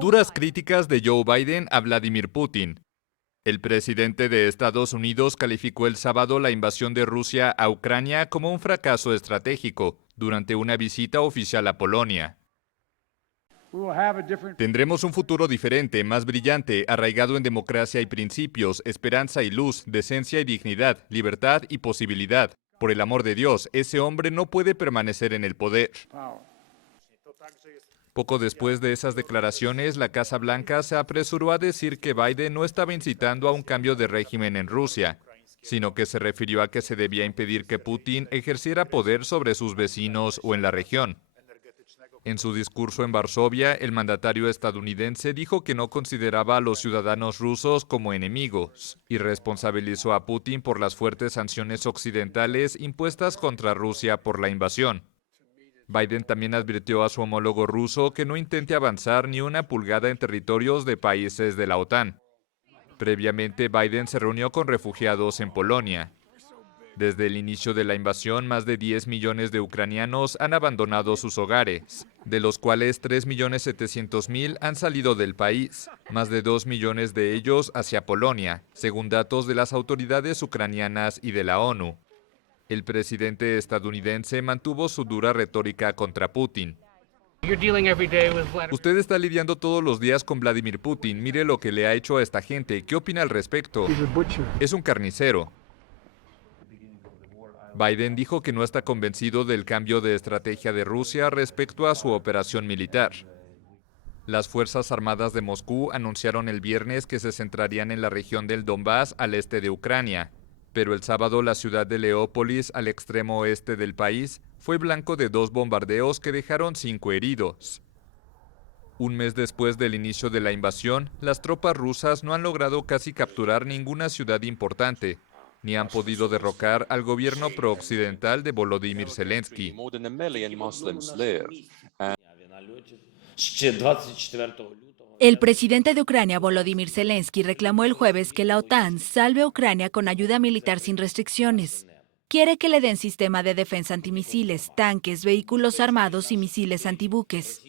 Duras críticas de Joe Biden a Vladimir Putin. El presidente de Estados Unidos calificó el sábado la invasión de Rusia a Ucrania como un fracaso estratégico durante una visita oficial a Polonia. Tendremos un futuro diferente, más brillante, arraigado en democracia y principios, esperanza y luz, decencia y dignidad, libertad y posibilidad. Por el amor de Dios, ese hombre no puede permanecer en el poder. Poco después de esas declaraciones, la Casa Blanca se apresuró a decir que Biden no estaba incitando a un cambio de régimen en Rusia, sino que se refirió a que se debía impedir que Putin ejerciera poder sobre sus vecinos o en la región. En su discurso en Varsovia, el mandatario estadounidense dijo que no consideraba a los ciudadanos rusos como enemigos y responsabilizó a Putin por las fuertes sanciones occidentales impuestas contra Rusia por la invasión. Biden también advirtió a su homólogo ruso que no intente avanzar ni una pulgada en territorios de países de la OTAN. Previamente, Biden se reunió con refugiados en Polonia. Desde el inicio de la invasión, más de 10 millones de ucranianos han abandonado sus hogares, de los cuales 3.700.000 han salido del país, más de 2 millones de ellos hacia Polonia, según datos de las autoridades ucranianas y de la ONU. El presidente estadounidense mantuvo su dura retórica contra Putin. Usted está lidiando todos los días con Vladimir Putin. Mire lo que le ha hecho a esta gente. ¿Qué opina al respecto? Es un carnicero. Biden dijo que no está convencido del cambio de estrategia de Rusia respecto a su operación militar. Las Fuerzas Armadas de Moscú anunciaron el viernes que se centrarían en la región del Donbass al este de Ucrania. Pero el sábado la ciudad de Leópolis, al extremo oeste del país, fue blanco de 2 bombardeos que dejaron 5 heridos. Un mes después del inicio de la invasión, las tropas rusas no han logrado casi capturar ninguna ciudad importante, ni han podido derrocar al gobierno prooccidental de Volodymyr Zelensky. El presidente de Ucrania, Volodymyr Zelensky, reclamó el jueves que la OTAN salve a Ucrania con ayuda militar sin restricciones. Quiere que le den sistema de defensa antimisiles, tanques, vehículos armados y misiles antibuques.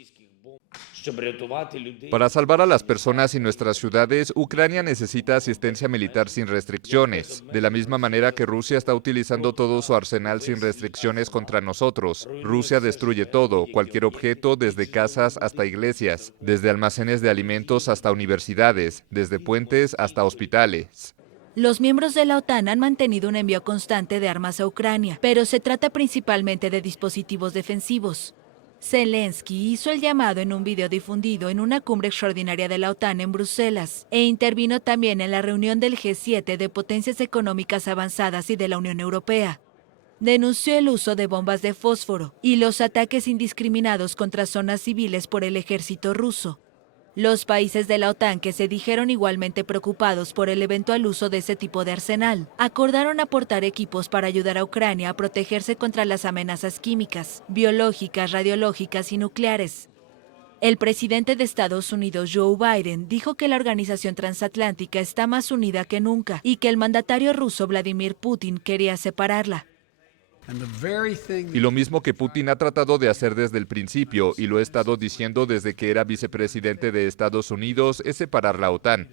Para salvar a las personas y nuestras ciudades, Ucrania necesita asistencia militar sin restricciones, de la misma manera que Rusia está utilizando todo su arsenal sin restricciones contra nosotros. Rusia destruye todo, cualquier objeto, desde casas hasta iglesias, desde almacenes de alimentos hasta universidades, desde puentes hasta hospitales. Los miembros de la OTAN han mantenido un envío constante de armas a Ucrania, pero se trata principalmente de dispositivos defensivos. Zelensky hizo el llamado en un video difundido en una cumbre extraordinaria de la OTAN en Bruselas e intervino también en la reunión del G7 de potencias económicas avanzadas y de la Unión Europea. Denunció el uso de bombas de fósforo y los ataques indiscriminados contra zonas civiles por el ejército ruso. Los países de la OTAN, que se dijeron igualmente preocupados por el eventual uso de ese tipo de arsenal, acordaron aportar equipos para ayudar a Ucrania a protegerse contra las amenazas químicas, biológicas, radiológicas y nucleares. El presidente de Estados Unidos, Joe Biden, dijo que la organización transatlántica está más unida que nunca y que el mandatario ruso Vladimir Putin quería separarla. Y lo mismo que Putin ha tratado de hacer desde el principio, y lo ha estado diciendo desde que era vicepresidente de Estados Unidos, es separar la OTAN.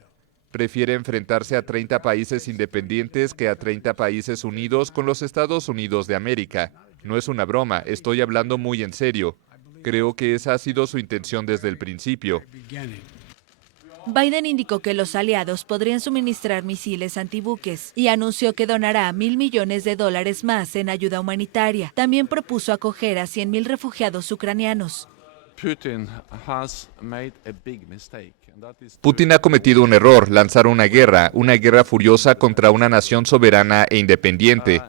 Prefiere enfrentarse a 30 países independientes que a 30 países unidos con los Estados Unidos de América. No es una broma, estoy hablando muy en serio. Creo que esa ha sido su intención desde el principio. Biden indicó que los aliados podrían suministrar misiles antibuques y anunció que donará $1.000 millones más en ayuda humanitaria. También propuso acoger a 100.000 refugiados ucranianos. Putin ha cometido un error, lanzar una guerra furiosa contra una nación soberana e independiente.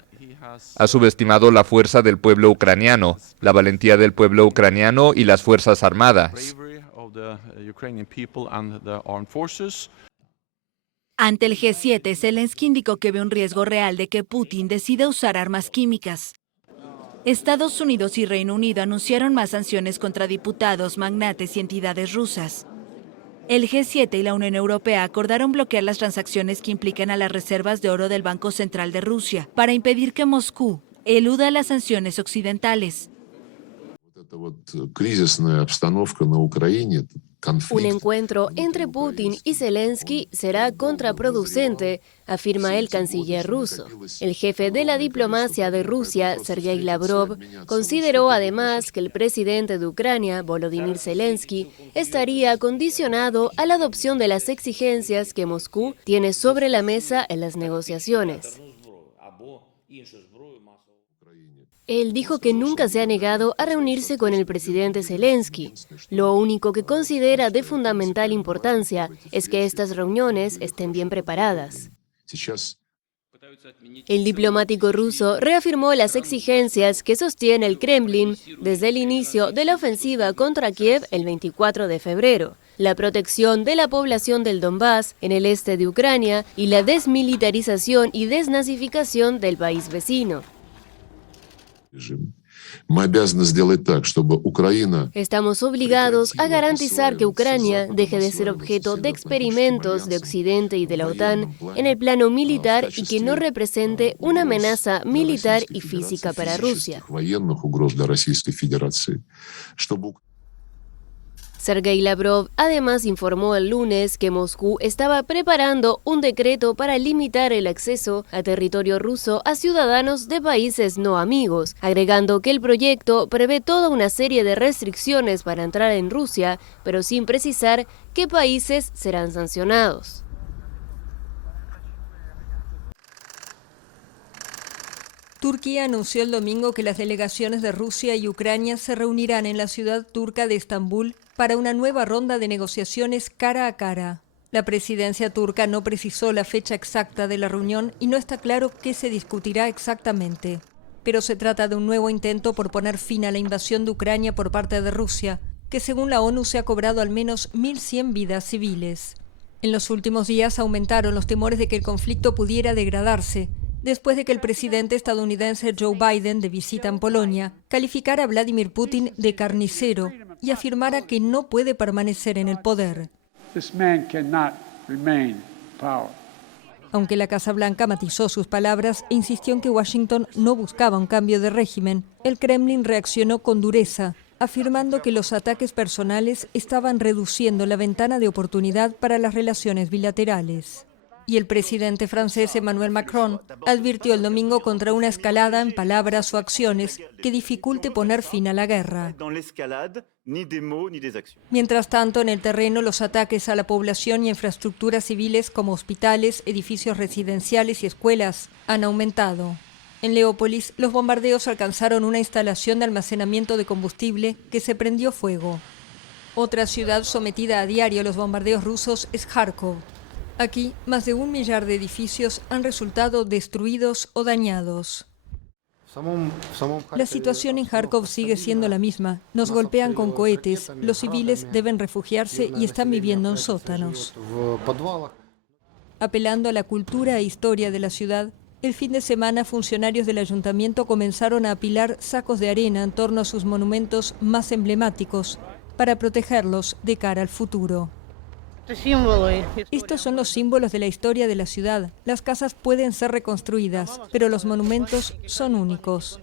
Ha subestimado la fuerza del pueblo ucraniano, la valentía del pueblo ucraniano y las fuerzas armadas. Ante el G7, Zelensky indicó que ve un riesgo real de que Putin decida usar armas químicas. Estados Unidos y Reino Unido anunciaron más sanciones contra diputados, magnates y entidades rusas. El G7 y la Unión Europea acordaron bloquear las transacciones que implican a las reservas de oro del Banco Central de Rusia para impedir que Moscú eluda las sanciones occidentales. Un encuentro entre Putin y Zelensky será contraproducente, afirma el canciller ruso. El jefe de la diplomacia de Rusia, Sergei Lavrov, consideró además que el presidente de Ucrania, Volodymyr Zelensky, estaría condicionado a la adopción de las exigencias que Moscú tiene sobre la mesa en las negociaciones. Él dijo que nunca se ha negado a reunirse con el presidente Zelensky. Lo único que considera de fundamental importancia es que estas reuniones estén bien preparadas. El diplomático ruso reafirmó las exigencias que sostiene el Kremlin desde el inicio de la ofensiva contra Kiev el 24 de febrero. La protección de la población del Donbass en el este de Ucrania y la desmilitarización y desnazificación del país vecino. Estamos obligados a garantizar que Ucrania deje de ser objeto de experimentos de Occidente y de la OTAN en el plano militar y que no represente una amenaza militar y física para Rusia. Sergei Lavrov además informó el lunes que Moscú estaba preparando un decreto para limitar el acceso a territorio ruso a ciudadanos de países no amigos, agregando que el proyecto prevé toda una serie de restricciones para entrar en Rusia, pero sin precisar qué países serán sancionados. Turquía anunció el domingo que las delegaciones de Rusia y Ucrania se reunirán en la ciudad turca de Estambul para una nueva ronda de negociaciones cara a cara. La presidencia turca no precisó la fecha exacta de la reunión y no está claro qué se discutirá exactamente. Pero se trata de un nuevo intento por poner fin a la invasión de Ucrania por parte de Rusia, que según la ONU se ha cobrado al menos 1.100 vidas civiles. En los últimos días aumentaron los temores de que el conflicto pudiera degradarse, después de que el presidente estadounidense Joe Biden, de visita en Polonia, calificara a Vladimir Putin de carnicero y afirmara que no puede permanecer en el poder. Aunque la Casa Blanca matizó sus palabras e insistió en que Washington no buscaba un cambio de régimen, el Kremlin reaccionó con dureza, afirmando que los ataques personales estaban reduciendo la ventana de oportunidad para las relaciones bilaterales. Y el presidente francés Emmanuel Macron advirtió el domingo contra una escalada en palabras o acciones que dificulte poner fin a la guerra. Mientras tanto, en el terreno, los ataques a la población y infraestructuras civiles como hospitales, edificios residenciales y escuelas han aumentado. En Leópolis, los bombardeos alcanzaron una instalación de almacenamiento de combustible que se prendió fuego. Otra ciudad sometida a diario a los bombardeos rusos es Kharkov. Aquí, más de 1 millar de edificios han resultado destruidos o dañados. La situación en Kharkov sigue siendo la misma. Nos golpean con cohetes, los civiles deben refugiarse y están viviendo en sótanos. Apelando a la cultura e historia de la ciudad, el fin de semana funcionarios del ayuntamiento comenzaron a apilar sacos de arena en torno a sus monumentos más emblemáticos para protegerlos de cara al futuro. Estos son los símbolos de la historia de la ciudad. Las casas pueden ser reconstruidas, pero los monumentos son únicos.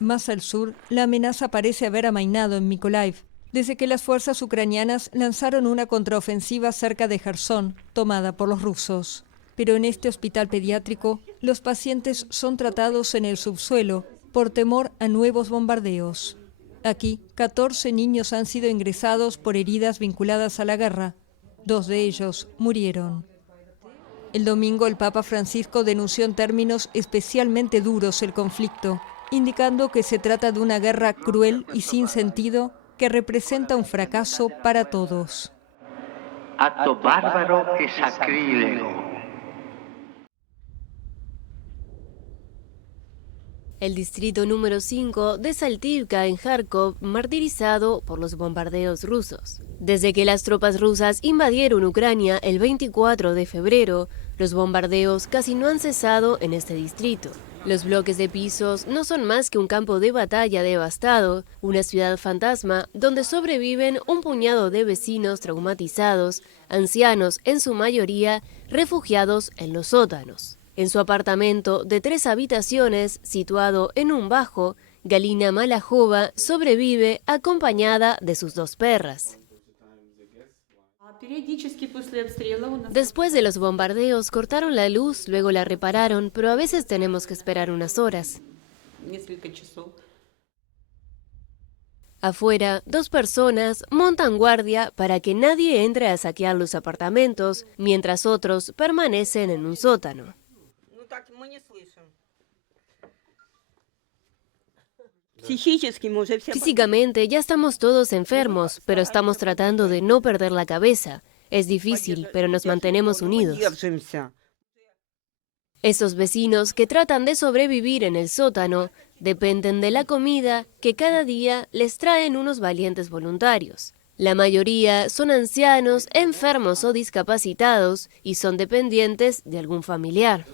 Más al sur, la amenaza parece haber amainado en Mykolaiv, desde que las fuerzas ucranianas lanzaron una contraofensiva cerca de Jersón, tomada por los rusos. Pero en este hospital pediátrico, los pacientes son tratados en el subsuelo por temor a nuevos bombardeos. Aquí, 14 niños han sido ingresados por heridas vinculadas a la guerra. 2 de ellos murieron. El domingo, el Papa Francisco denunció en términos especialmente duros el conflicto, indicando que se trata de una guerra cruel y sin sentido que representa un fracaso para todos. Acto bárbaro y sacrílego. El distrito número 5 de Saltivka en Kharkov, martirizado por los bombardeos rusos. Desde que las tropas rusas invadieron Ucrania el 24 de febrero, los bombardeos casi no han cesado en este distrito. Los bloques de pisos no son más que un campo de batalla devastado, una ciudad fantasma donde sobreviven un puñado de vecinos traumatizados, ancianos en su mayoría, refugiados en los sótanos. En su apartamento de 3 habitaciones, situado en un bajo, Galina Malajova sobrevive acompañada de sus 2 perras. Después de los bombardeos cortaron la luz, luego la repararon, pero a veces tenemos que esperar unas horas. Afuera, 2 personas montan guardia para que nadie entre a saquear los apartamentos, mientras otros permanecen en un sótano. Físicamente ya estamos todos enfermos, pero estamos tratando de no perder la cabeza. Es difícil, pero nos mantenemos unidos. Esos vecinos que tratan de sobrevivir en el sótano dependen de la comida que cada día les traen unos valientes voluntarios. La mayoría son ancianos, enfermos o discapacitados y son dependientes de algún familiar.